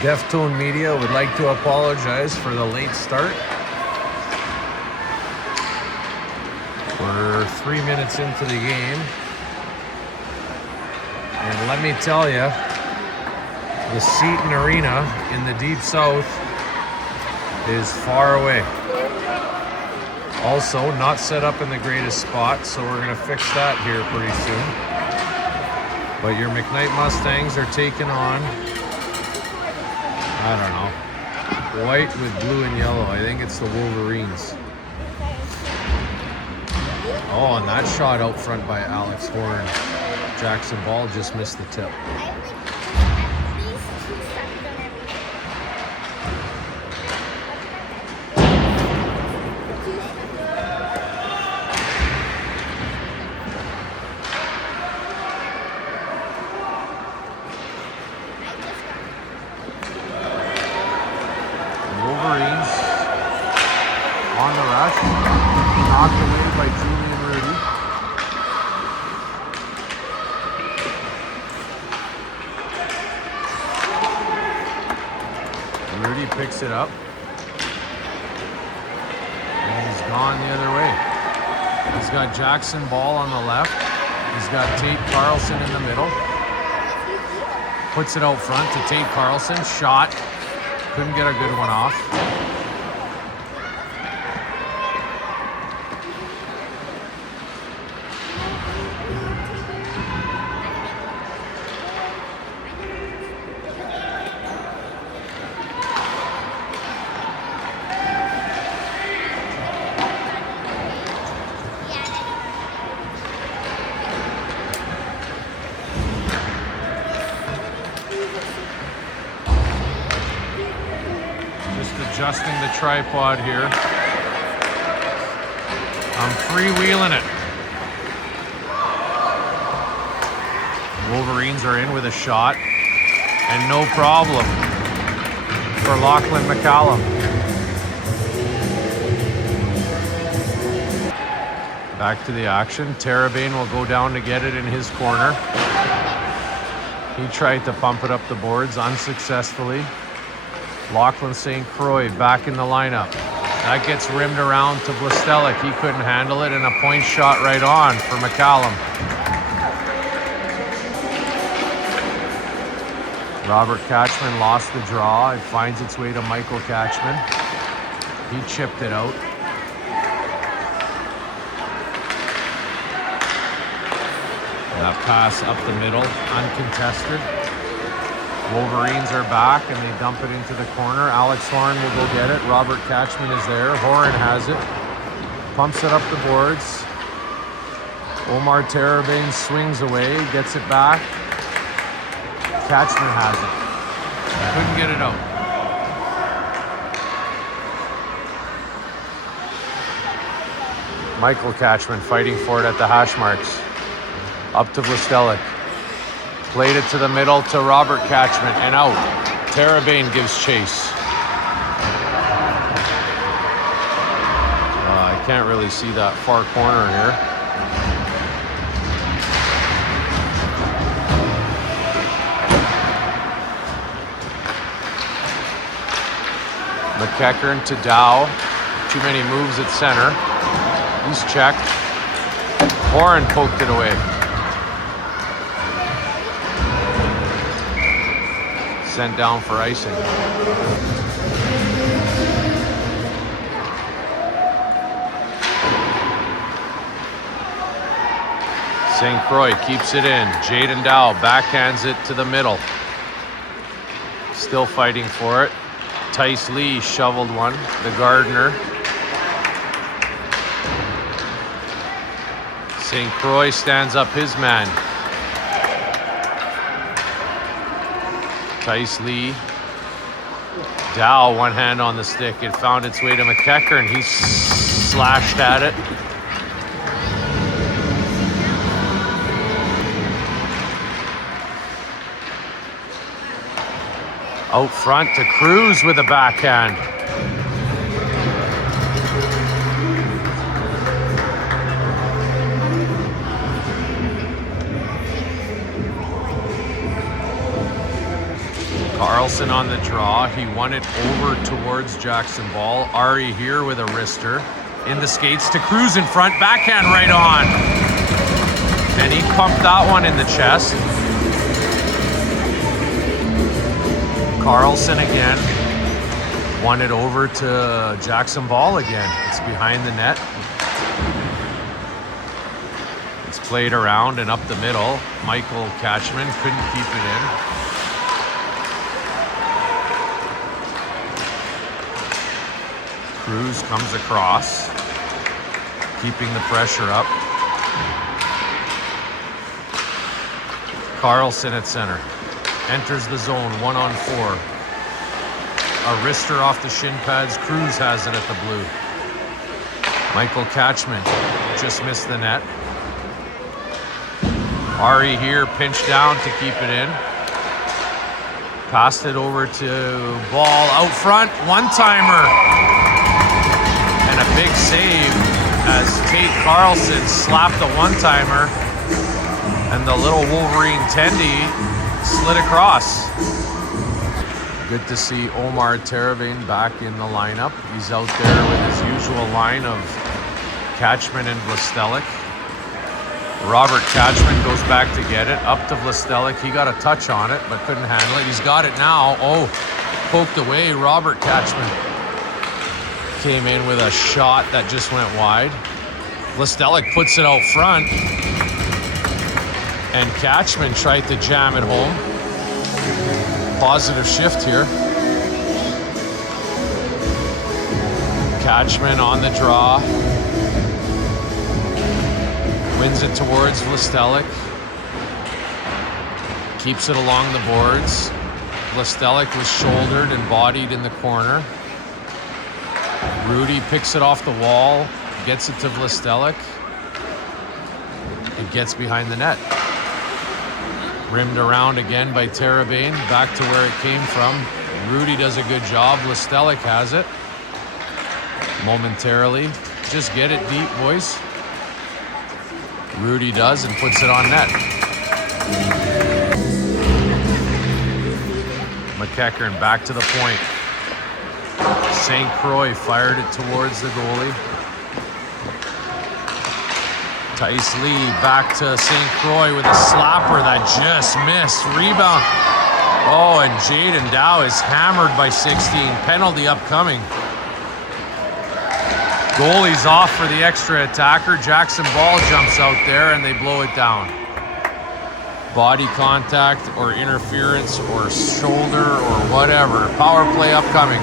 Deftone Media would like to apologize for the late start. We're 3 minutes into the game. And let me tell you, the Seton Arena in the Deep South is far away. Also, not set up in the greatest spot, so we're going to fix that here pretty soon. But your McKnight Mustangs are taking on, I don't know, white with blue and yellow. I think it's the Wolverines. Oh, and that shot out front by Alex Horn. Jackson Ball just missed the tip. Wolverines on the rush, knocked away by Julian Rudy. Rudy picks it up, and he's gone the other way. He's got Jackson Ball on the left. He's got Tate Carlson in the middle. Puts it out front to Tate Carlson. Shot. Couldn't get a good one off. Adjusting the tripod here. I'm freewheeling it. Wolverines are in with a shot, and no problem for Lachlan McCallum. Back to the action. Terabane will go down to get it in his corner. He tried to pump it up the boards unsuccessfully. Lachlan St. Croix back in the lineup. That gets rimmed around to Blestelik. He couldn't handle it, and a point shot right on for McCallum. Robert Catchman lost the draw. It finds its way to Michael Catchman. He chipped it out. That pass up the middle, uncontested. Wolverines are back, and they dump it into the corner. Alex Horn will go get it. Robert Catchman is there. Horn has it. Pumps it up the boards. Omar Terabane swings away, gets it back. Catchman has it. Couldn't get it out. Michael Catchman fighting for it at the hash marks. Up to Blestelik. Played it to the middle to Robert Catchman and out. Terabane gives chase. I can't really see that far corner here. McEachern to Dow. Too many moves at center. He's checked. Horan poked it away. Sent down for icing. St. Croix keeps it in. Jaden Dow backhands it to the middle. Still fighting for it. Tice Lee shoveled one. The Gardner. St. Croix stands up his man. Tice Lee. Dow, one hand on the stick. It found its way to McEachern. He slashed at it. Out front to Cruz with a backhand. Carlson on the draw. He won it over towards Jackson Ball. Ari here with a wrister. In the skates to Cruz in front. Backhand right on. And he pumped that one in the chest. Carlson again. Won it over to Jackson Ball again. It's behind the net. It's played around and up the middle. Michael Catchman couldn't keep it in. Cruz comes across, keeping the pressure up. Carlson at center. Enters the zone, 1-on-4. A wrister off the shin pads. Cruz has it at the blue. Michael Catchman just missed the net. Ari here, pinched down to keep it in. Passed it over to Ball out front. One-timer. And a big save as Tate Carlson slapped the one-timer. And the little Wolverine Tendy slid across. Good to see Omar Teravain back in the lineup. He's out there with his usual line of Catchman and Vlastelik. Robert Catchman goes back to get it. Up to Vlastelik. He got a touch on it, but couldn't handle it. He's got it now. Oh, poked away. Robert Catchman came in with a shot that just went wide. Vlastelik puts it out front. And Catchman tried to jam it home. Positive shift here. Catchman on the draw. Wins it towards Vlastelik. Keeps it along the boards. Vlastelik was shouldered and bodied in the corner. Rudy picks it off the wall. Gets it to Vlastelik. It gets behind the net. Rimmed around again by Teravain, back to where it came from. Rudy does a good job. Vlastelik has it. Momentarily. Just get it deep, boys. Rudy does and puts it on net. McEachern back to the point. St. Croix fired it towards the goalie. Tice Lee back to St. Croix with a slapper that just missed. Rebound. Oh, and Jaden Dow is hammered by 16. Penalty upcoming. Goalie's off for the extra attacker. Jackson Ball jumps out there and they blow it down. Body contact or interference or shoulder or whatever. Power play upcoming.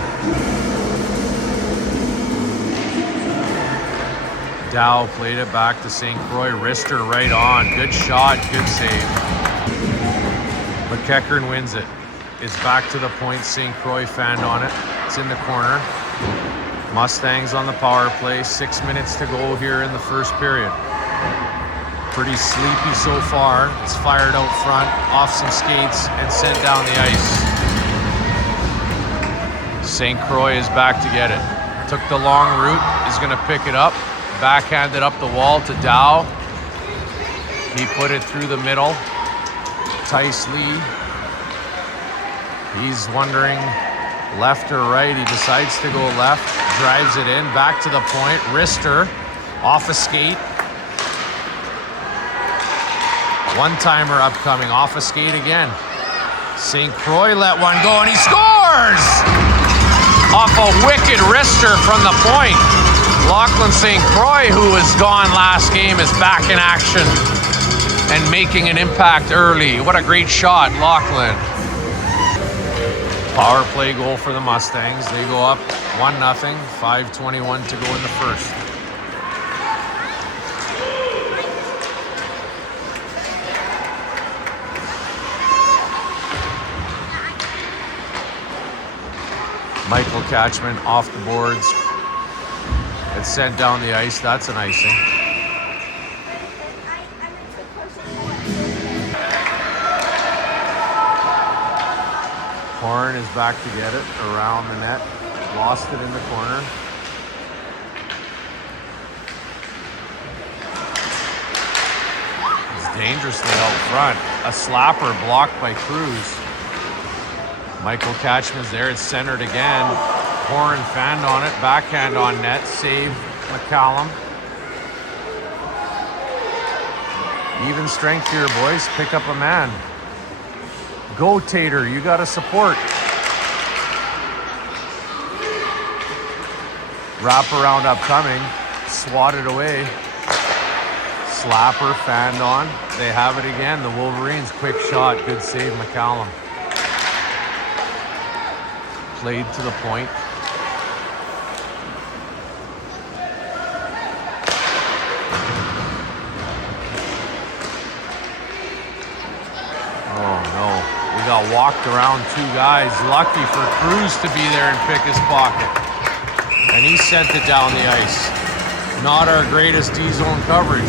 Dow played it back to St. Croix. Wrister right on. Good shot. Good save. McEachern wins it. It's back to the point. St. Croix fanned on it. It's in the corner. Mustangs on the power play. 6 minutes to go here in the first period. Pretty sleepy so far. It's fired out front, off some skates, and sent down the ice. St. Croix is back to get it. Took the long route. Is going to pick it up. Backhanded up the wall to Dow. He put it through the middle. Tice Lee. He's wondering left or right. He decides to go left. Drives it in. Back to the point. Wrister off a skate. One-timer upcoming. Off a skate again. St. Croix let one go and he scores! Off a wicked wrister from the point. Lachlan St. Croix, who was gone last game, is back in action and making an impact early. What a great shot, Lachlan. Power play goal for the Mustangs. They go up 1-0, 5:21 to go in the first. Michael Catchman off the boards. It's sent down the ice. That's an icing. Horn is back to get it around the net. Lost it in the corner. It's dangerously out front. A slapper blocked by Cruz. Michael Catchman's there. It's centered again. Horan fanned on it. Backhand on net. Save McCallum. Even strength here, boys. Pick up a man. Go, Tater. You got to support. Wraparound upcoming. Swatted away. Slapper fanned on. They have it again. The Wolverines. Quick shot. Good save, McCallum. Played to the point. Oh no. We got walked around 2 guys. Lucky for Cruz to be there and pick his pocket. And he sent it down the ice. Not our greatest D-zone coverage.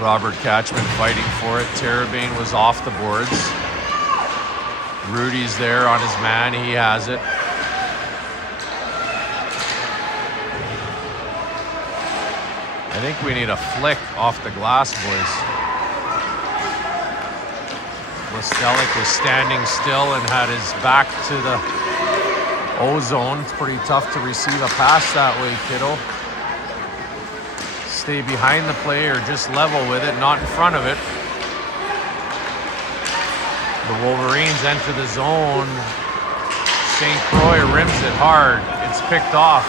Robert Catchman fighting for it. Terabane was off the boards. Rudy's there on his man. He has it. I think we need a flick off the glass, boys. Listelic was standing still and had his back to the O-zone. It's pretty tough to receive a pass that way, kiddo. Stay behind the play or just level with it, not in front of it. The Wolverines enter the zone. St. Croix rims it hard. It's picked off.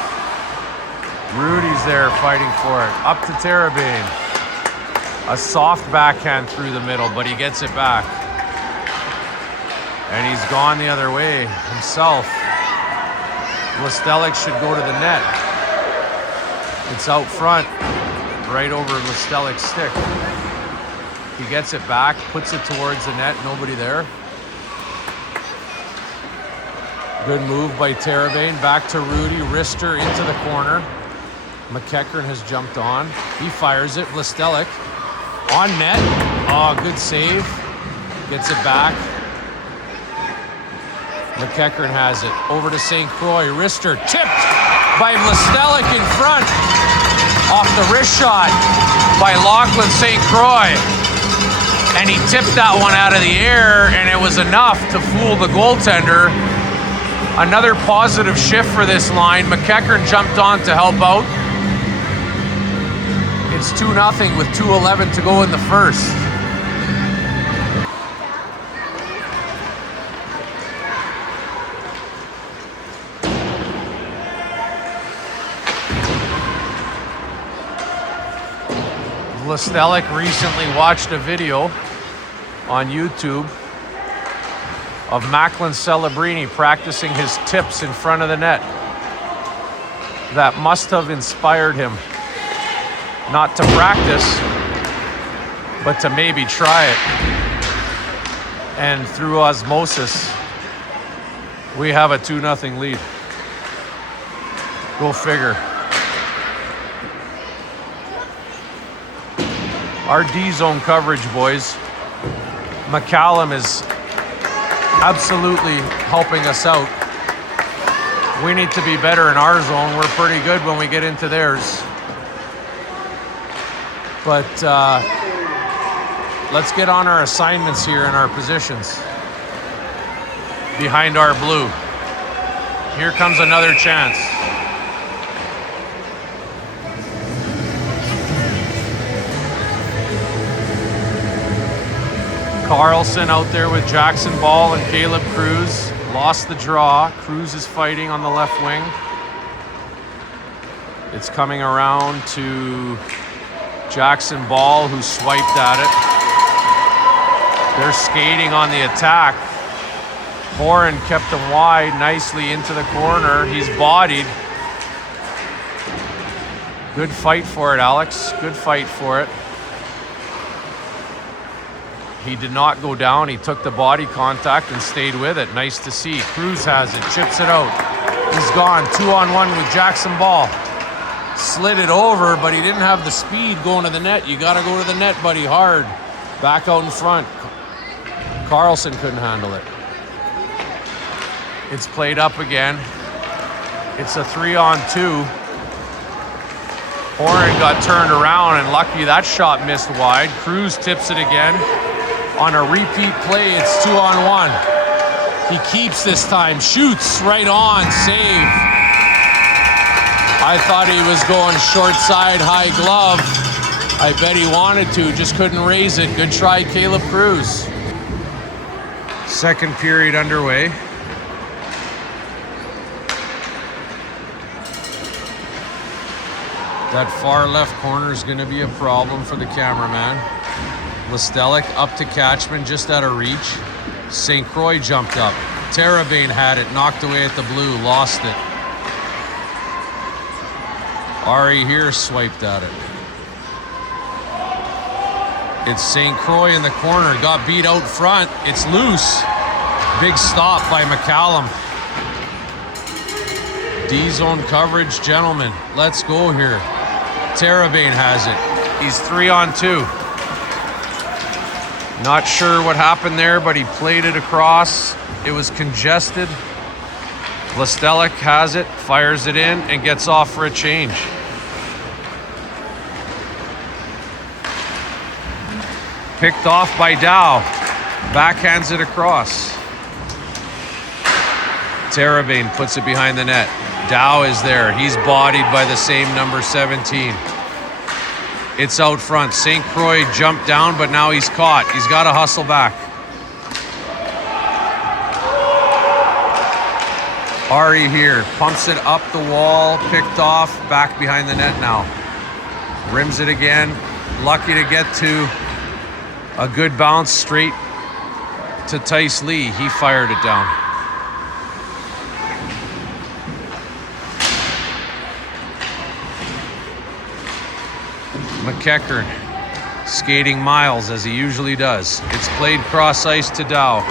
Rudy's there fighting for it. Up to Terabane. A soft backhand through the middle, but he gets it back. And he's gone the other way himself. Listelic should go to the net. It's out front. Right over Listelic's stick. He gets it back, puts it towards the net, nobody there. Good move by Terabane, back to Rudy, wrister into the corner. McEachern has jumped on. He fires it, Listelic on net. Oh, good save. Gets it back. McEachern has it, over to St. Croix, wrister, tipped by Listelic in front. Off the wrist shot by Lachlan St. Croix. And he tipped that one out of the air, and it was enough to fool the goaltender. Another positive shift for this line. McEachern jumped on to help out. It's 2-0 with 2:11 to go in the first. Listelic recently watched a video on YouTube of Macklin Celebrini practicing his tips in front of the net. That must have inspired him not to practice, but to maybe try it. And through osmosis, we have a 2-0 lead. Go figure. Our D-zone coverage, boys. McCallum is absolutely helping us out. We need to be better in our zone. We're pretty good when we get into theirs. But let's get on our assignments here in our positions. Behind our blue. Here comes another chance. Carlson out there with Jackson Ball and Caleb Cruz. Lost the draw. Cruz is fighting on the left wing. It's coming around to Jackson Ball, who swiped at it. They're skating on the attack. Horan kept him wide, nicely into the corner. He's bodied. Good fight for it, Alex. Good fight for it. He did not go down. He took the body contact and stayed with it. Nice to see. Cruz has it, chips it out. He's gone 2-on-1 with Jackson Ball. Slid it over, but he didn't have the speed going to the net. You got to go to the net, buddy, hard. Back out in front. Carlson couldn't handle it. It's played up again. It's a 3-on-2. Horan got turned around, and lucky that shot missed wide. Cruz tips it again. On a repeat play, it's 2-on-1. He keeps this time, shoots right on, save. I thought he was going short side, high glove. I bet he wanted to, just couldn't raise it. Good try, Caleb Cruz. Second period underway. That far left corner is going to be a problem for the cameraman. Listelic up to Catchman, just out of reach. St. Croix jumped up. Terabane had it, knocked away at the blue, lost it. Ari here swiped at it. It's St. Croix in the corner, got beat out front. It's loose. Big stop by McCallum. D-zone coverage, gentlemen. Let's go here. Terabane has it. He's 3-on-2. Not sure what happened there, but he played it across. It was congested. Listelic has it, fires it in, and gets off for a change. Picked off by Dow. Backhands it across. Terabane puts it behind the net. Dow is there. He's bodied by the same number 17. It's out front. St. Croix jumped down, but now he's caught. He's got to hustle back. Ari here. Pumps it up the wall. Picked off. Back behind the net now. Rims it again. Lucky to get to a good bounce straight to Tice Lee. He fired it down. McEachern skating miles as he usually does. It's played cross ice to Dow.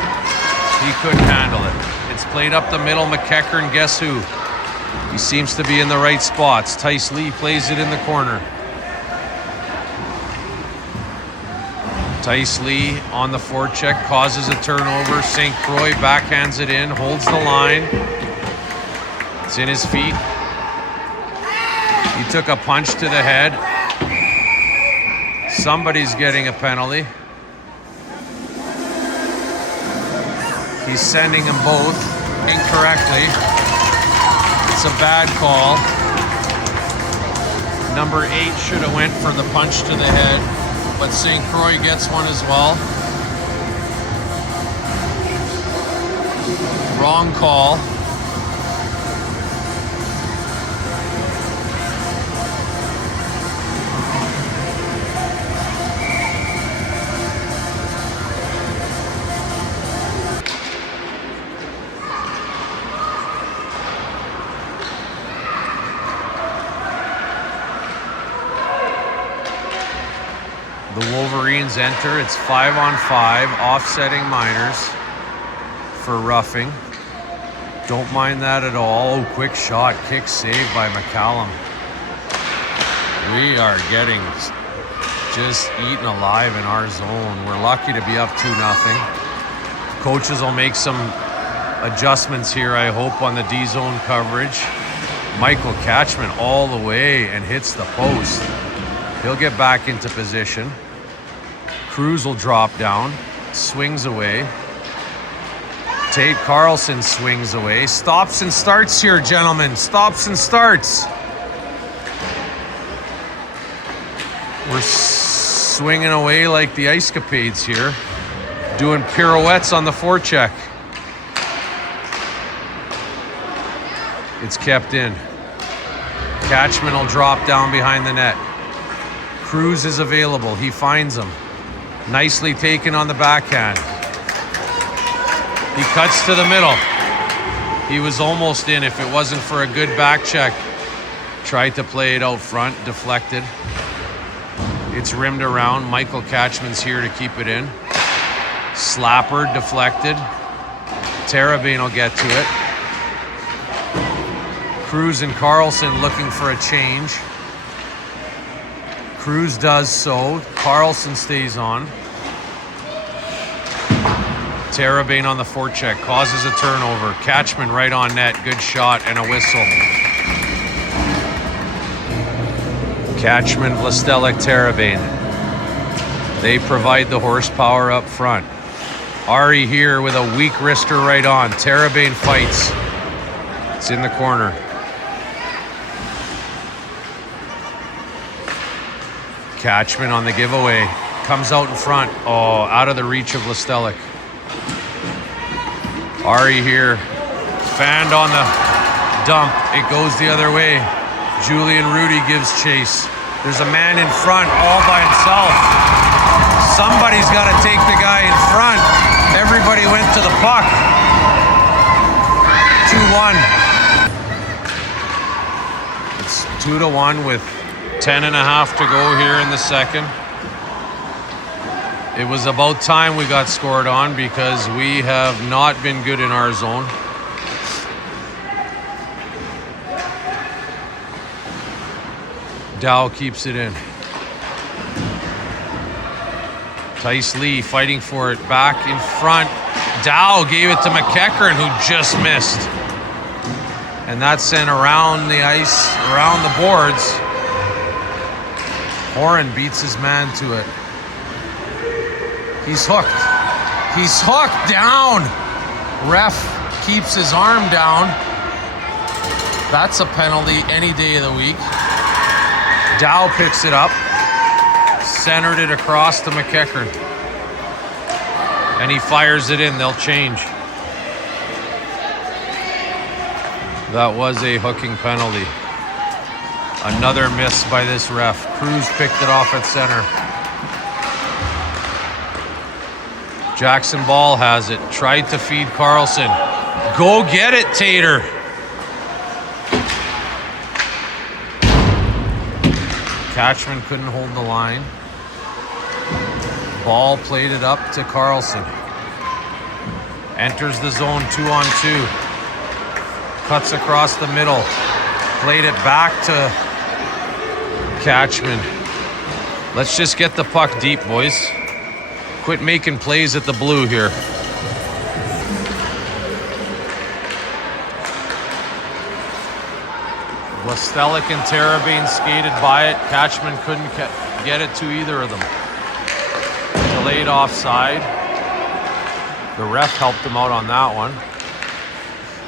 He couldn't handle it. It's played up the middle. McEachern, guess who? He seems to be in the right spots. Tice Lee plays it in the corner. Tice Lee on the forecheck, causes a turnover. St. Croix backhands it in, holds the line. It's in his feet. He took a punch to the head. Somebody's getting a penalty. He's sending them both incorrectly. It's a bad call. Number 8 should have went for the punch to the head, but St. Croix gets one as well. Wrong call. The Wolverines enter. It's 5-on-5, offsetting minors for roughing. Don't mind that at all. Oh, quick shot, kick save by McCallum. We are getting just eaten alive in our zone. We're lucky to be up 2-0. Coaches will make some adjustments here, I hope, on the D-zone coverage. Michael Catchman all the way and hits the post. He'll get back into position. Cruz will drop down, swings away. Tate Carlson swings away. Stops and starts here, gentlemen. Stops and starts. We're swinging away like the Ice Capades here. Doing pirouettes on the forecheck. It's kept in. Catchman will drop down behind the net. Cruz is available. He finds him. Nicely taken on the backhand. He cuts to the middle. He was almost in if it wasn't for a good back check. Tried to play it out front, deflected. It's rimmed around. Michael Catchman's here to keep it in. Slapper, deflected. Terabane will get to it. Cruz and Carlson looking for a change. Cruz does so. Carlson stays on. Terabane on the forecheck, causes a turnover. Catchman right on net. Good shot and a whistle. Catchman, Vlastelic, Terrebane. They provide the horsepower up front. Ari here with a weak wrister right on. Terrebane fights. It's in the corner. Catchman on the giveaway. Comes out in front. Oh, out of the reach of Vlastelic. Ari here. Fanned on the dump. It goes the other way. Julian Rudy gives chase. There's a man in front all by himself. Somebody's got to take the guy in front. Everybody went to the puck. 2-1. It's 2-1 with 10.5 to go here in the second. It was about time we got scored on because we have not been good in our zone. Dow keeps it in. Tice Lee fighting for it back in front. Dow gave it to McEachern, who just missed. And that's sent around the ice, around the boards. Horan beats his man to it. He's hooked. He's hooked down. Ref keeps his arm down. That's a penalty any day of the week. Dow picks it up, centered it across to McEachern, and he fires it in. They'll change. That was a hooking penalty. Another miss by this ref. Cruz picked it off at center. Jackson Ball has it. Tried to feed Carlson. Go get it, Tater. Catchman couldn't hold the line. Ball played it up to Carlson. Enters the zone 2-on-2. Cuts across the middle. Played it back to Catchman. Let's just get the puck deep, boys. Quit making plays at the blue here. Vlastelic and Terrebane skated by it. Catchman couldn't get it to either of them. Delayed offside. The ref helped him out on that one.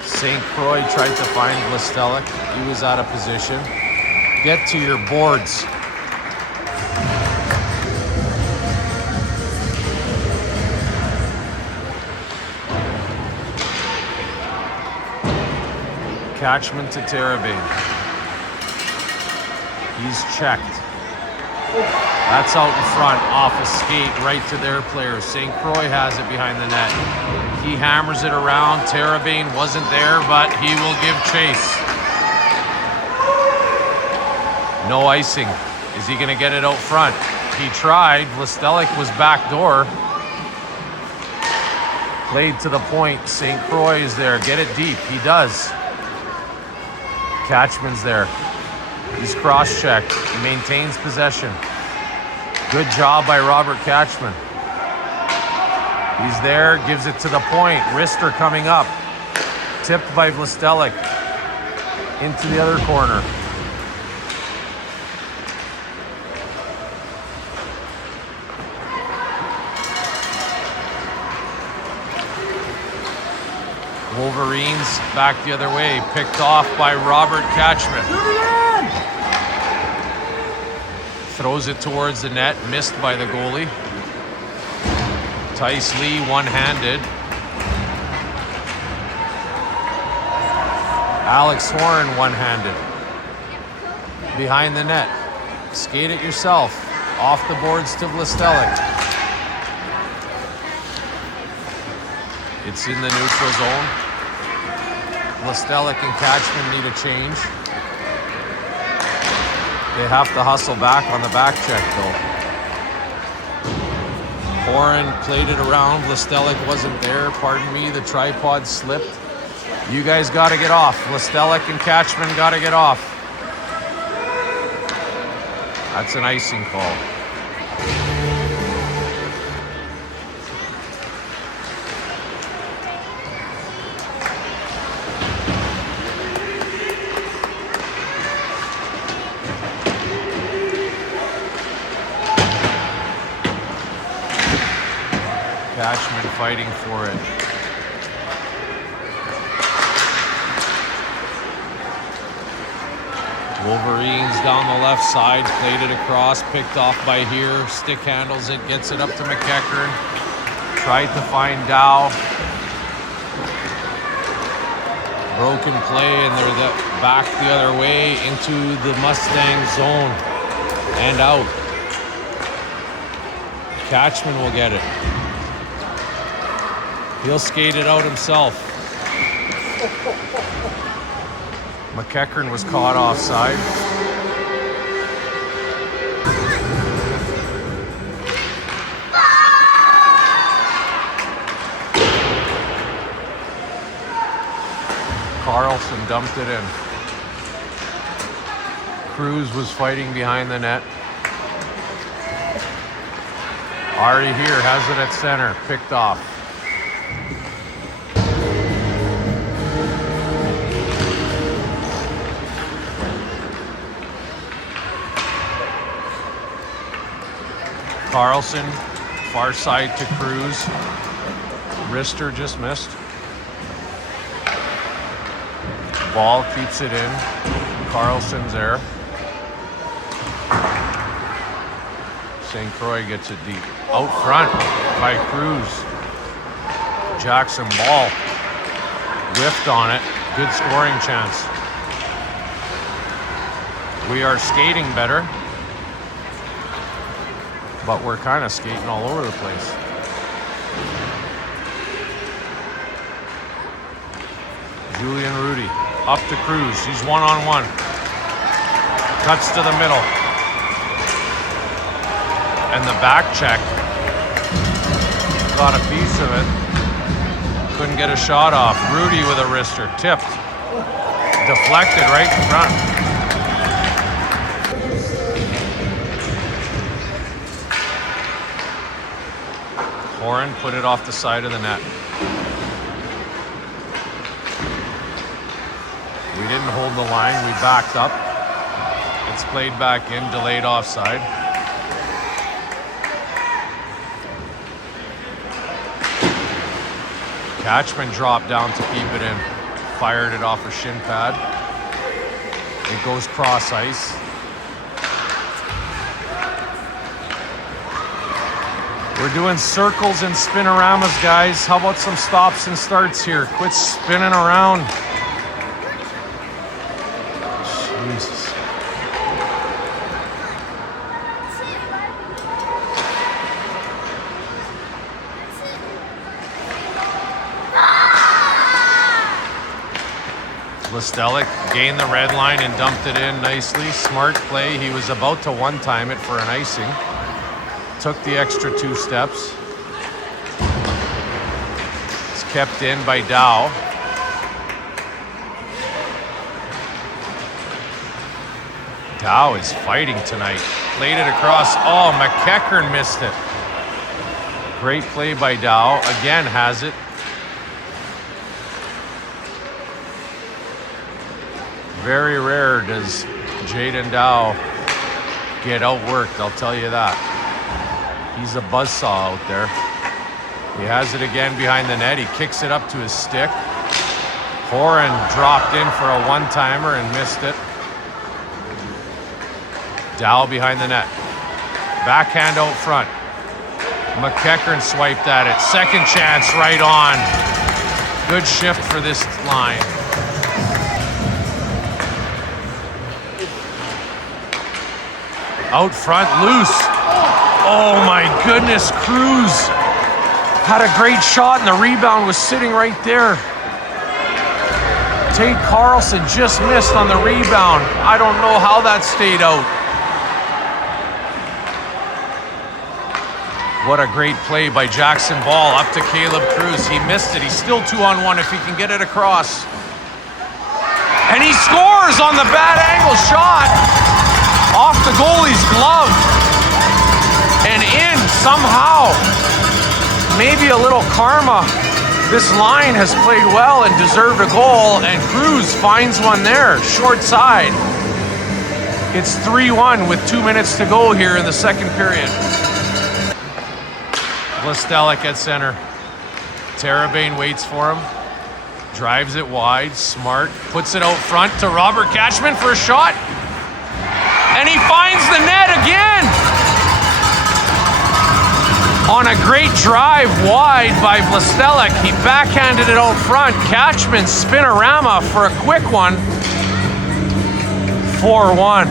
St. Croix tried to find Vlastelic. He was out of position. Get to your boards. Catchman to Terrebane. He's checked. That's out in front, off a skate, right to their player. St. Croix has it behind the net. He hammers it around. Terrebane wasn't there, but he will give chase. No icing. Is he going to get it out front? He tried. Vlastelic was backdoor. Played to the point. St. Croix is there. Get it deep. He does. Catchman's there. He's cross-checked. He maintains possession. Good job by Robert Catchman. He's there, gives it to the point. Wrister coming up. Tipped by Vlastelic. Into the other corner. Wolverines back the other way. Picked off by Robert Catchman. Throws it towards the net. Missed by the goalie. Tice Lee one-handed. Alex Horan one-handed. Behind the net. Skate it yourself. Off the boards to Vlastelic. It's in the neutral zone. Vlastelic and Catchman need a change. They have to hustle back on the back check, though. Horan played it around. Vlastelic wasn't there. Pardon me, the tripod slipped. You guys got to get off. Vlastelic and Catchman got to get off. That's an icing call. Catchman fighting for it. Wolverines down the left side, played it across, picked off by here, stick handles it, gets it up to McKnight. Tried to find Dow. Broken play, and they're back the other way into the Mustang zone and out. Catchman will get it. He'll skate it out himself. McKnight was caught offside. Carlson dumped it in. Cruz was fighting behind the net. Ari here has it at center, picked off. Carlson, far side to Cruz. Wrister just missed. Ball keeps it in. Carlson's there. St. Croix gets it deep. Out front by Cruz. Jackson Ball whiffed on it. Good scoring chance. We are skating better, but we're kind of skating all over the place. Julian Rudy up to Cruz. He's one-on-one. Cuts to the middle. And the back check. Got a piece of it. Couldn't get a shot off. Rudy with a wrister. Tipped. Deflected right in front. Horan put it off the side of the net. We didn't hold the line. We backed up. It's played back in. Delayed offside. Catchman dropped down to keep it in. Fired it off a shin pad. It goes cross ice. We're doing circles and spinoramas, guys. How about some stops and starts here? Quit spinning around. Jesus. Listelic gained the red line and dumped it in nicely. Smart play. He was about to one-time it for an icing. Took the extra 2 steps. It's kept in by Dow. Dow is fighting tonight. Played it across. Oh, McKnight missed it. Great play by Dow. Again has it. Very rare does Jaden Dow get outworked, I'll tell you that. He's a buzzsaw out there. He has it again behind the net. He kicks it up to his stick. Horan dropped in for a one-timer and missed it. Dow behind the net. Backhand out front. McKnight swiped at it. Second chance right on. Good shift for this line. Out front, loose. Oh my goodness, Cruz had a great shot and the rebound was sitting right there. Tate Carlson just missed on the rebound. I don't know how that stayed out. What a great play by Jackson Ball up to Caleb Cruz. He missed it. He's still 2-on-1 if he can get it across. And he scores on the bad angle shot. Off the goalie's glove and in somehow. Maybe a little karma. This line has played well and deserved a goal, and Cruz finds one there, short side. It's 3-1 with 2 minutes to go here in the second period. Vlastelik at center. Terabane waits for him. Drives it wide, smart. Puts it out front to Robert Cashman for a shot. And he finds the net again. On a great drive wide by Vlastelik. He backhanded it out front. Cashman spinorama for a quick one. 4-1.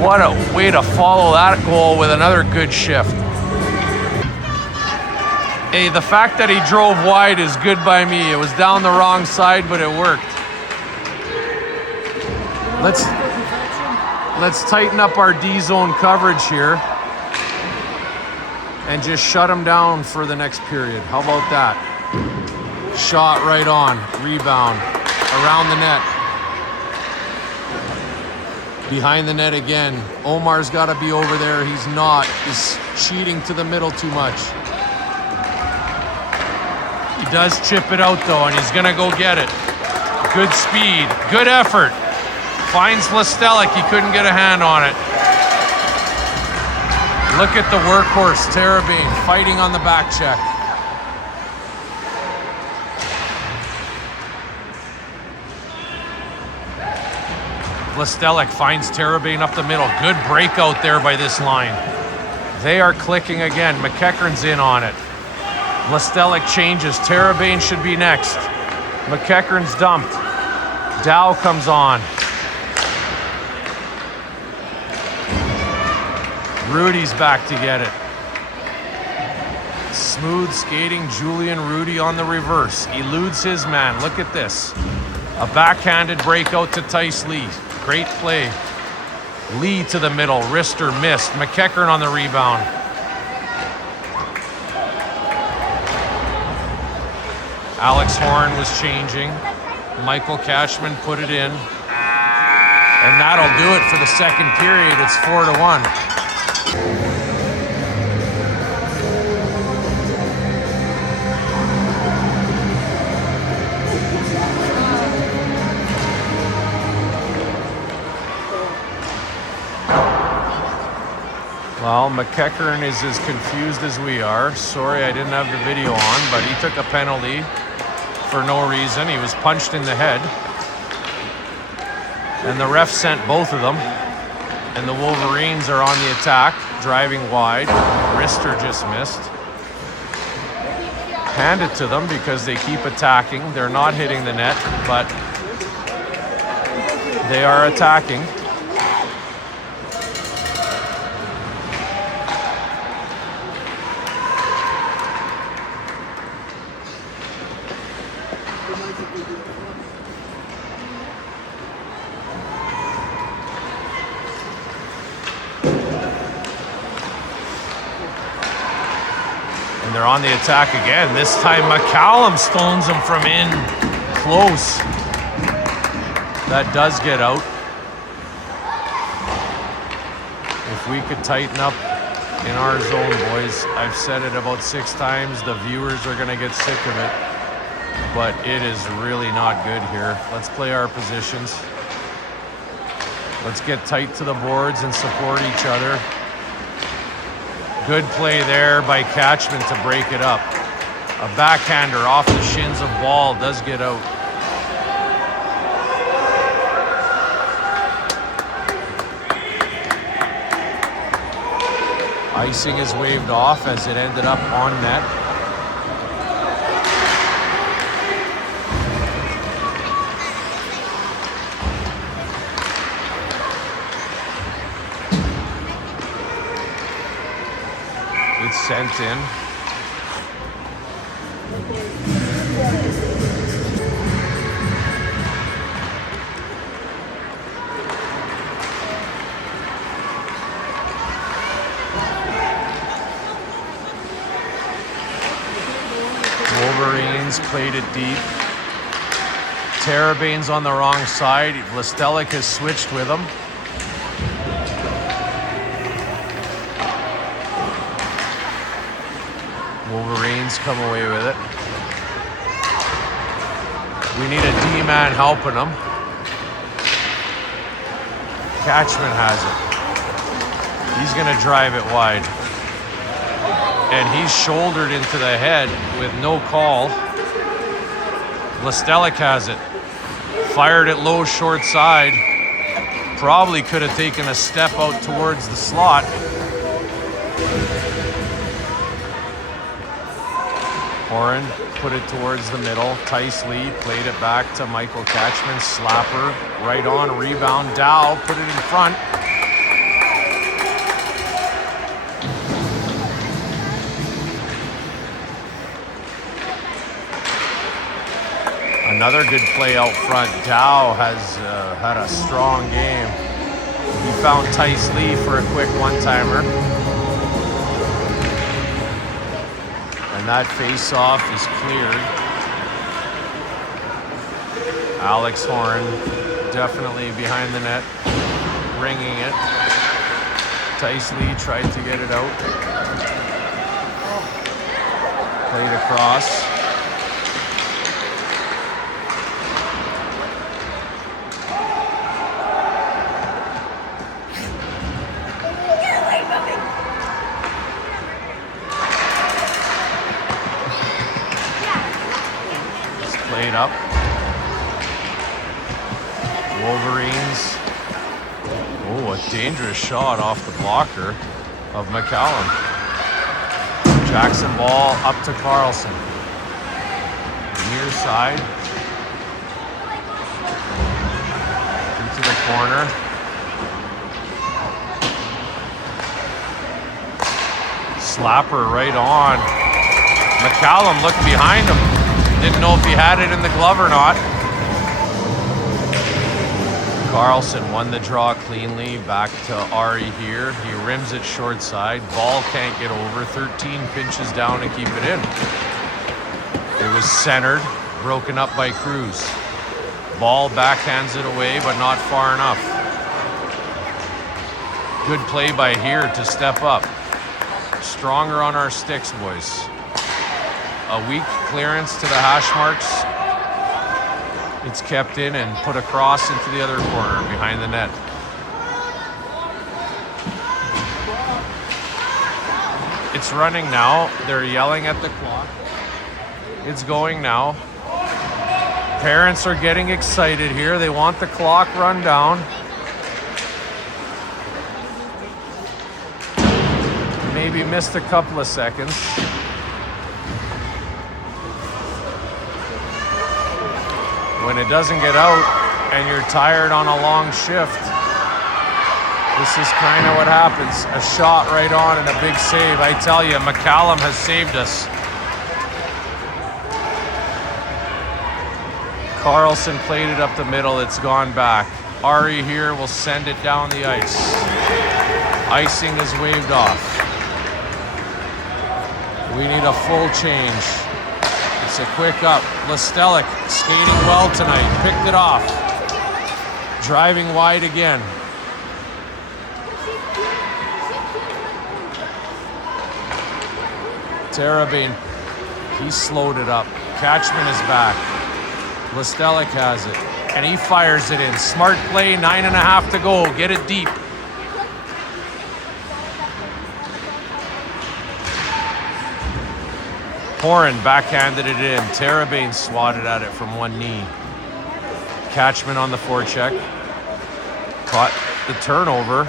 What a way to follow that goal with another good shift. Hey, the fact that he drove wide is good by me. It was down the wrong side, but it worked. Let's tighten up our D-zone coverage here and just shut him down for the next period. How about that? Shot right on, rebound, around the net. Behind the net again. Omar's got to be over there. He's not. He's cheating to the middle too much. He does chip it out though, and he's gonna go get it. Good speed, good effort. Finds Vlastelik, he couldn't get a hand on it. Look at the workhorse, Terabane, fighting on the back check. Vlastelik finds Terabane up the middle. Good breakout there by this line. They are clicking again. McEachern's in on it. Vlastelik changes. Terabane should be next. McEachern's dumped. Dow comes on. Rudy's back to get it. Smooth skating Julian Rudy on the reverse. Eludes his man. Look at this. A backhanded breakout to Tice Lee. Great play. Lee to the middle. Wrister missed. McEachern on the rebound. Alex Horn was changing. Michael Cashman put it in. And that'll do it for the second period. It's 4-1. Well, McEachern is as confused as we are. Sorry I didn't have the video on, but he took a penalty for no reason. He was punched in the head. And the ref sent both of them. And the Wolverines are on the attack, driving wide. Wrister just missed. Hand it to them because they keep attacking. They're not hitting the net, but they are attacking. And they're on the attack again. This time McCallum stones him from in close. That does get out. If we could tighten up in our zone, boys. I've said it about 6 times. The viewers are going to get sick of it. But it is really not good here. Let's play our positions. Let's get tight to the boards and support each other. Good play there by Cashman to break it up. A backhander off the shins of Ball does get out. Icing is waved off as it ended up on net. It's sent in. Wolverines played it deep. Terabane's on the wrong side. Vlastelik has switched with him. Wolverines come away with it. We need a D-man helping them. Cashman has it. He's going to drive it wide. and he's shouldered into the head with no call. Listelic has it. Fired it low, short side. Probably could have taken a step out towards the slot. Horan put it towards the middle. Tice Lee played it back to Michael Catchman. Slapper right on, rebound. Dow put it in front. Another good play out front. Dow has had a strong game. He found Tice Lee for a quick one-timer. And that face-off is cleared. Alex Horan definitely behind the net, ringing it. Tice Lee tried to get it out. Played across. Up. Wolverines. Oh, a dangerous shot off the blocker of McCallum. Jackson ball up to Carlson. Near side. Into the corner. Slapper right on. McCallum looked behind him. Didn't know if he had it in the glove or not. Carlson won the draw cleanly. Back to Ari here. He rims it short side. Ball can't get over. 13 pinches down to keep it in. It was centered. Broken up by Cruz. Ball backhands it away, but not far enough. Good play by here to step up. Stronger on our sticks, boys. A weak clearance to the hash marks. It's kept in and put across into the other corner behind the net. It's running now. They're yelling at the clock. It's going now. Parents are getting excited here. They want the clock run down. Maybe missed a couple of seconds. When it doesn't get out and you're tired on a long shift, this is kind of what happens. A shot right on and a big save. I tell you, McCallum has saved us. Carlson played it up the middle. It's gone back. Ari here will send it down the ice. Icing is waved off. We need a full change. It's a quick up. Listelic skating well tonight. Picked it off. Driving wide again. Terabane, he slowed it up. Catchman is back. Listelic has it. And he fires it in. Smart play, 9.5 to go. Get it deep. Horan backhanded it in. Terabane swatted at it from one knee. Catchman on the forecheck. Caught the turnover.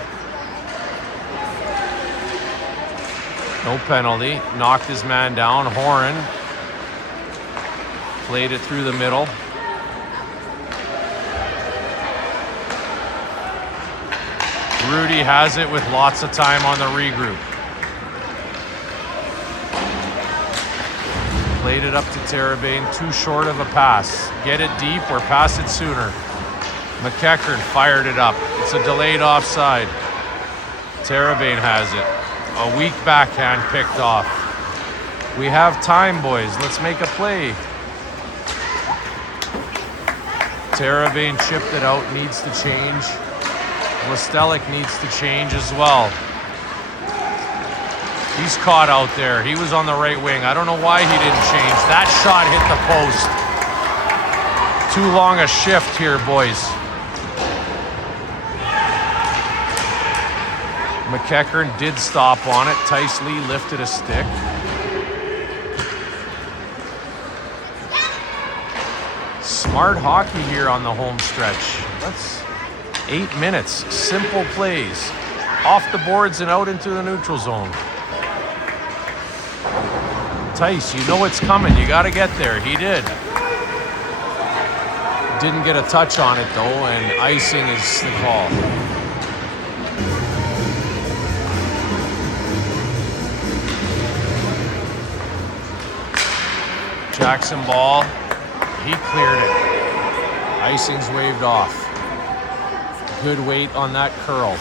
No penalty. Knocked his man down. Horan played it through the middle. Rudy has it with lots of time on the regroup. Played it up to Terabane, too short of a pass. Get it deep or pass it sooner. McEachern fired it up. It's a delayed offside. Terabane has it. A weak backhand picked off. We have time, boys. Let's make a play. Terabane chipped it out, needs to change. Listelic needs to change as well. He's caught out there. He was on the right wing. I don't know why he didn't change. That shot hit the post. Too long a shift here, boys. McEachern did stop on it. Tice Lee lifted a stick. Smart hockey here on the home stretch. That's 8 minutes. Simple plays. Off the boards and out into the neutral zone. Tice, you know it's coming. You got to get there. He did. Didn't get a touch on it, though, and icing is the call. Jackson ball. He cleared it. Icing's waved off. Good weight on that curl.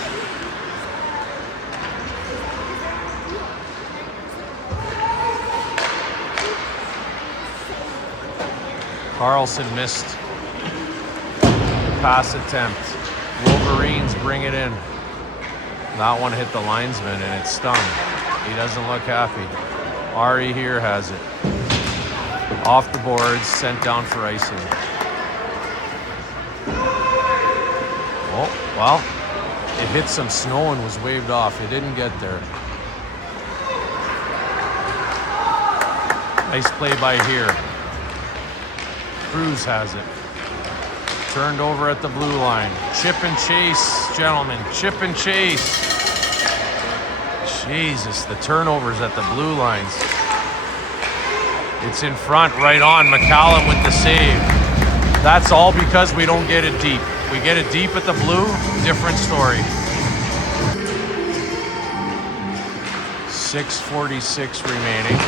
Carlson missed pass attempt. Wolverines bring it in. That one hit the linesman and it stung. He doesn't look happy. Ari here has it. Off the boards, sent down for icing. Oh, well, it hit some snow and was waved off. It didn't get there. Nice play by here. Cruz has it. Turned over at the blue line. Chip and chase, gentlemen. Chip and chase. Jesus, the turnovers at the blue lines. It's in front, right on. McCallum with the save. That's all because we don't get it deep. We get it deep at the blue, different story. 6:46 remaining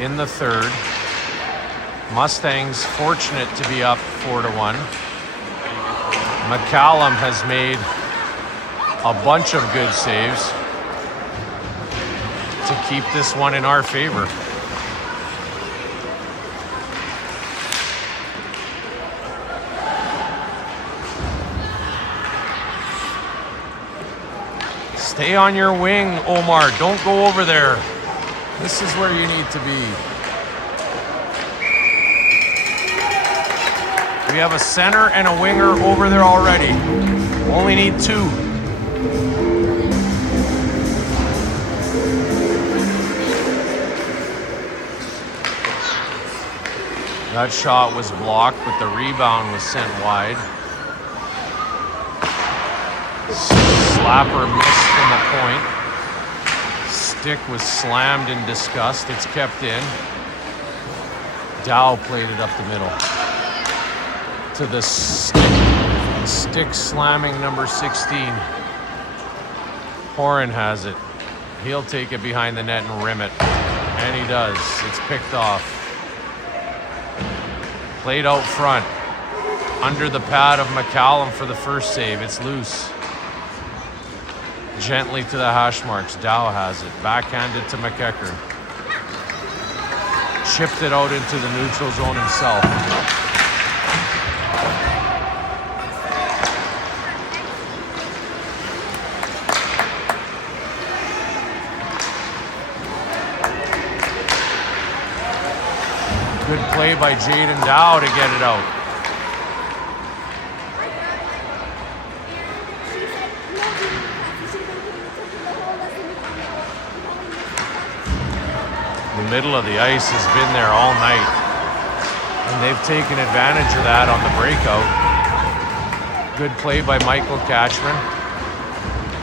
in the third. Mustangs fortunate to be up 4-1. McCallum has made a bunch of good saves to keep this one in our favor. Stay on your wing, Omar. Don't go over there. This is where you need to be. We have a center and a winger over there already. Only need 2. That shot was blocked, but the rebound was sent wide. Slapper missed from the point. Stick was slammed in disgust. It's kept in. Dow played it up the middle. To the stick slamming number 16. Horan has it. He'll take it behind the net and rim it. And he does. It's picked off. Played out front. Under the pad of McCallum for the first save. It's loose. Gently to the hash marks. Dow has it. Backhanded to McEachern. Chipped it out into the neutral zone himself. Good play by Jaden Dow to get it out. The middle of the ice has been there all night, and they've taken advantage of that on the breakout. Good play by Michael Catchman.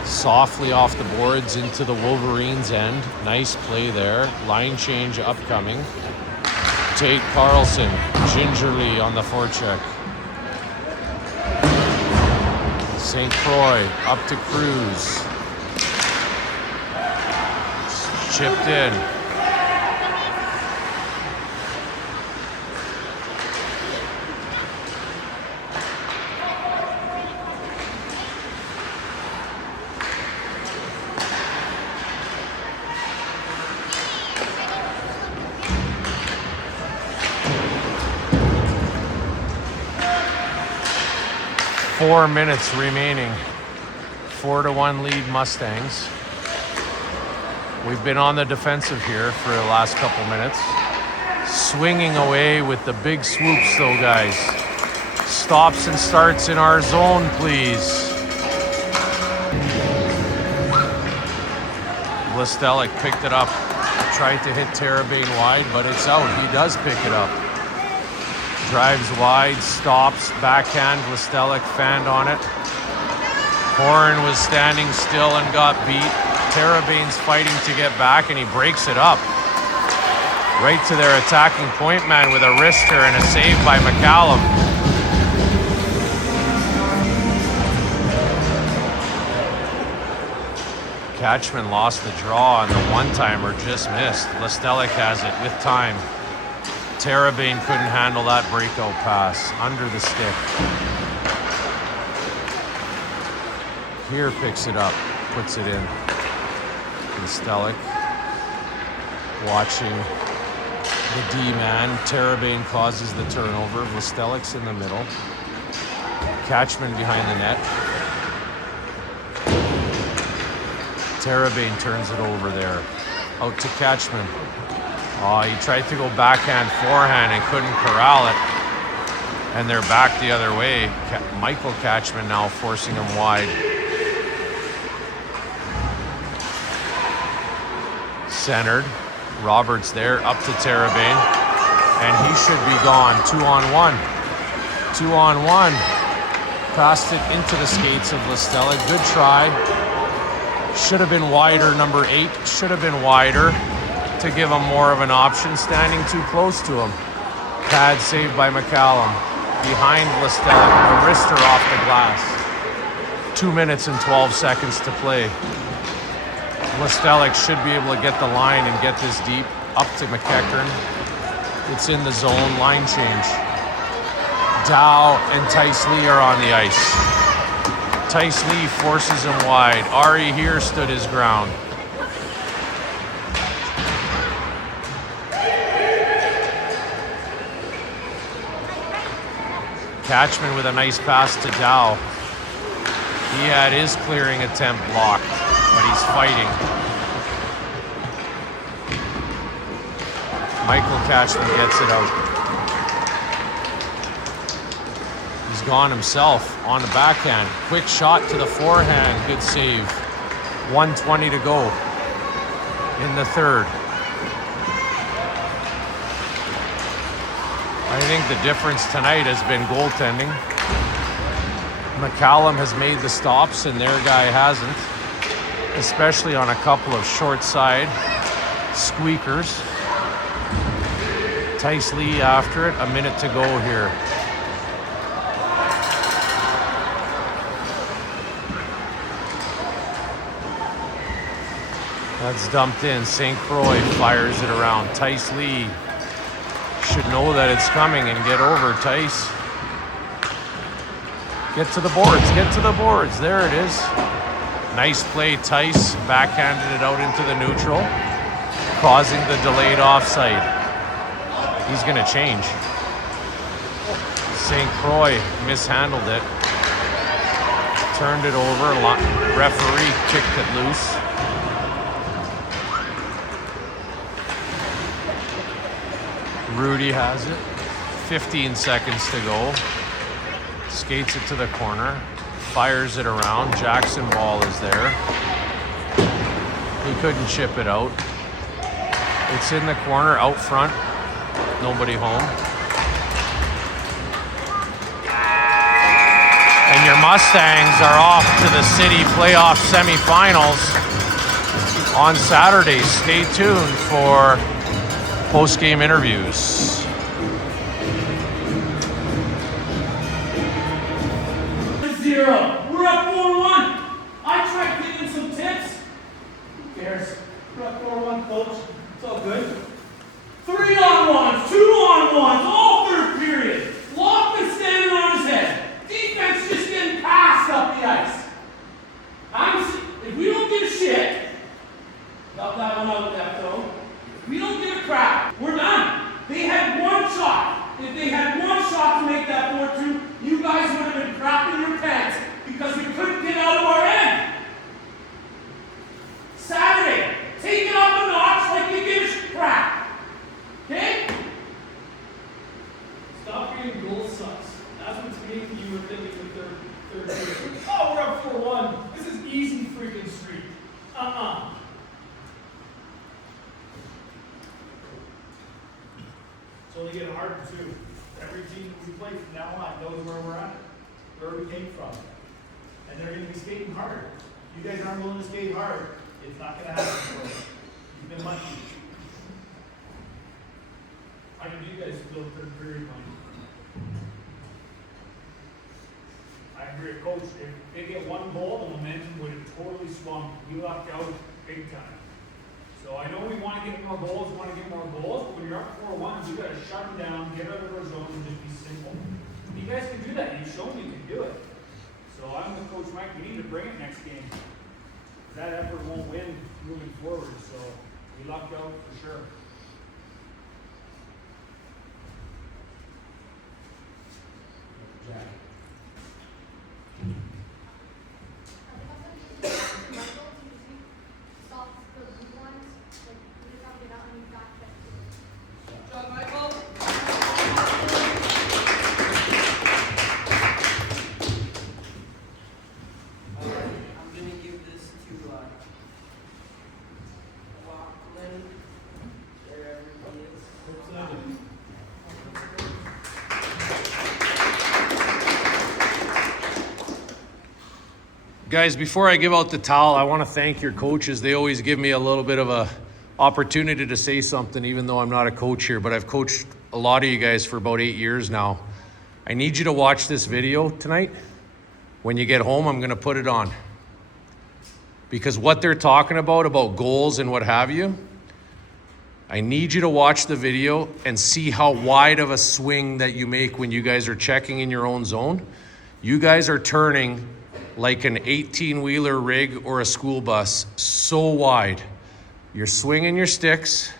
Softly off the boards into the Wolverines' end. Nice play there. Line change upcoming. Tate Carlson gingerly on the forecheck. St. Croix up to Cruz. Chipped in. Four minutes remaining. 4-1 lead Mustangs. We've been on the defensive here for the last couple minutes. Swinging away with the big swoops though, guys. Stops and starts in our zone, please. Blestelik picked it up. Tried to hit Terabane wide, but it's out. He does pick it up. Drives wide, stops, backhand, Listelic fanned on it. Horan was standing still and got beat. Terabane's fighting to get back, and he breaks it up. Right to their attacking point man with a wrister and a save by McCallum. Catchman lost the draw, and the one-timer just missed. Listelic has it with time. Terabane couldn't handle that breakout pass under the stick. Here picks it up, puts it in. Listelic watching the D-man. Terabane causes the turnover. Listelic's in the middle. Catchman behind the net. Terabane turns it over there. Out to Catchman. Oh, he tried to go backhand, forehand, and couldn't corral it. And they're back the other way. Michael Catchman now forcing him wide. Centered. Roberts there, up to Terabane. And he should be gone. 2-on-1. 2-on-1. Passed it into the skates of Listelic. Good try. Should have been wider, number 8. Should have been wider to give him more of an option, standing too close to him. Pad saved by McCallum. Behind Listelic, the wrister off the glass. 2 minutes and 12 seconds to play. Listelic should be able to get the line and get this deep up to McEachern. It's in the zone, line change. Dow and Tice Lee are on the ice. Tice Lee forces him wide. Ari here stood his ground. Catchman with a nice pass to Dow. He had his clearing attempt blocked, but he's fighting. Michael Catchman gets it out. He's gone himself on the backhand. Quick shot to the forehand. Good save. 1:20 to go in the third. I think the difference tonight has been goaltending. McCallum has made the stops and their guy hasn't, especially on a couple of short side squeakers. Tice Lee after it, a minute to go here. That's dumped in. St. Croix fires it around. Tice Lee should know that it's coming and get over. Tice. Get to the boards, get to the boards. There it is. Nice play, Tice. Backhanded it out into the neutral, causing the delayed offside. He's gonna change. St. Croix mishandled it. Turned it over, referee kicked it loose. Rudy has it. 15 seconds to go. Skates it to the corner. Fires it around. Jackson Ball is there. He couldn't chip it out. It's in the corner, out front. Nobody home. And your Mustangs are off to the city playoff semifinals on Saturday. Stay tuned for post-game interviews. We're up 4-1. I tried giving some tips. Who cares? We're up 4-1, coach. It's all good. 3-on-1s, 2-on-1s, all third period. Lockman standing on his head. Defense just getting passed up the ice. If we don't give a shit about that one out there, though, if we don't give a crap, we're done. They had one shot. If they had one shot to make that 4-2, you guys would have been crapping your pants because we couldn't get out of our end. Saturday, take it up a notch like you give a crap. Okay? Stop getting goal sucks. That's what to me you were thinking the third period. Oh, we're up 4-1. This is easy freaking street. It's only getting harder too. every team we play from now on knows where we're at, where we came from. And they're going to be skating hard. You guys aren't willing to skate hard, it's not going to happen for you. You've been lucky. How do you guys feel third period, Mike? I agree with Coach. If they get one goal, the momentum would have totally swung. We lucked out big time. So I know we want to get more goals, but when you're up 4-1, you got to shut them down, get out of our zone, and just be simple. You guys can do that. You've shown you can do it. So I'm with Coach Mike. We need to bring it next game. That effort won't win moving forward. So we lucked out for sure. Jack. Guys, before I give out the towel, I want to thank your coaches. They always give me a little bit of a opportunity to say something, even though I'm not a coach here, but I've coached a lot of you guys for about 8 years now. I need you to watch this video tonight. When you get home, I'm going to put it on. Because what they're talking about goals and what have you, I need you to watch the video and see how wide of a swing that you make when you guys are checking in your own zone. You guys are turning like an 18-wheeler rig or a school bus, so wide. You're swinging your sticks,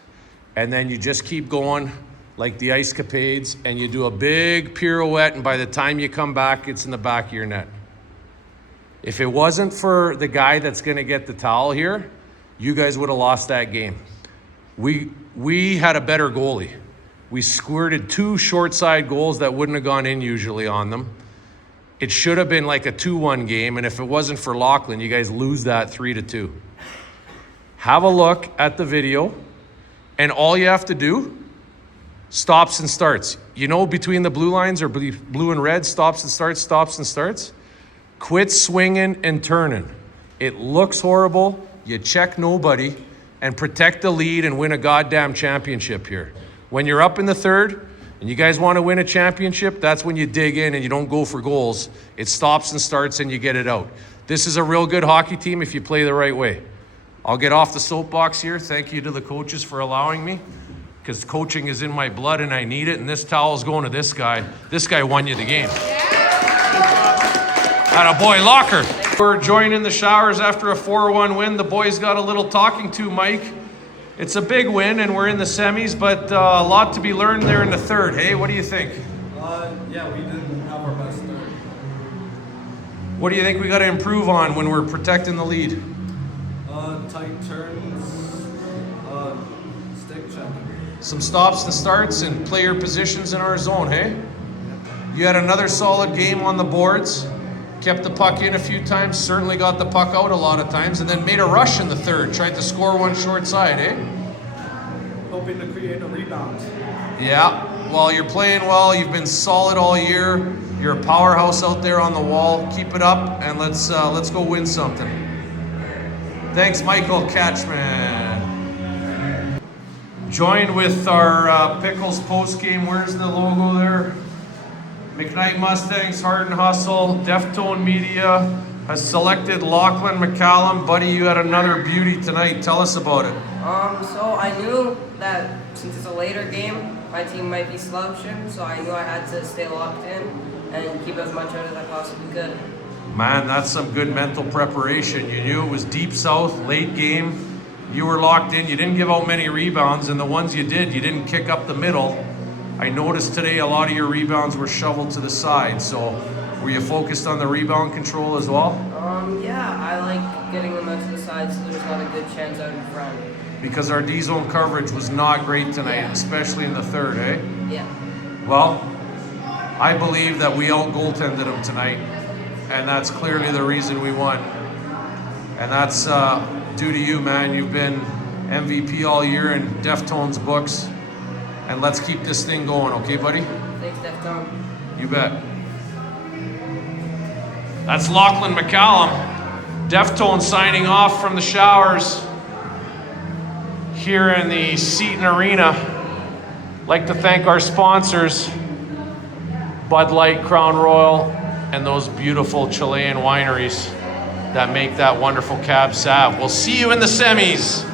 and then you just keep going like the ice capades, and you do a big pirouette, and by the time you come back, it's in the back of your net. If it wasn't for the guy that's gonna get the towel here, you guys would have lost that game. We had a better goalie. We squirted 2 short side goals that wouldn't have gone in usually on them. It should have been like a 2-1 game, and if it wasn't for Lachlan, you guys lose that 3-2. Have a look at the video, and all you have to do, stops and starts. You know, between the blue lines or blue and red, stops and starts. Quit swinging and turning. It looks horrible. You check nobody and protect the lead and win a goddamn championship here. When you're up in the third, and you guys want to win a championship, that's when you dig in and you don't go for goals. It stops and starts and you get it out. This is a real good hockey team if you play the right way. I'll get off the soapbox here. Thank you to the coaches for allowing me, because coaching is in my blood and I need it, and this towel is going to this guy. This guy won you the game. Attaboy, Locker. We're joining the showers after a 4-1 win. The boys got a little talking to, Mike. It's a big win, and we're in the semis, but a lot to be learned there in the third. Hey, what do you think? Yeah, we didn't have our best third. What do you think we got to improve on when we're protecting the lead? Tight turns, stick checking. Some stops and starts and player positions in our zone, hey? You had another solid game on the boards. Kept the puck in a few times, certainly got the puck out a lot of times, and then made a rush in the third. Tried to score one short side, eh? Hoping to create a rebound. Yeah, well, you're playing well. You've been solid all year. You're a powerhouse out there on the wall. Keep it up, and let's go win something. Thanks, Michael Catchman. Joined with our Pickles post-game. Where's the logo there? McKnight Mustangs, Heart and Hustle, Deftone Media has selected Lachlan McCallum. Buddy, you had another beauty tonight. Tell us about it. So I knew that since it's a later game, my team might be slouching, so I knew I had to stay locked in and keep as much out as I possibly could. Man, that's some good mental preparation. You knew it was deep south, late game. You were locked in. You didn't give out many rebounds, and the ones you did, you didn't kick up the middle. I noticed today a lot of your rebounds were shoveled to the side, so were you focused on the rebound control as well? Yeah, I like getting them out to the side so there's not a good chance out in front. Because our D-zone coverage was not great tonight, especially in the third, eh? Yeah. Well, I believe that we out-goaltended them tonight, and that's clearly the reason we won. And that's due to you, man. You've been MVP all year in Deftones books. And let's keep this thing going, okay, buddy? Thanks, Defton. You bet. That's Lachlan McCallum. Deftone signing off from the showers here in the Seton Arena. Like to thank our sponsors, Bud Light, Crown Royal, and those beautiful Chilean wineries that make that wonderful Cab Sav. We'll see you in the semis.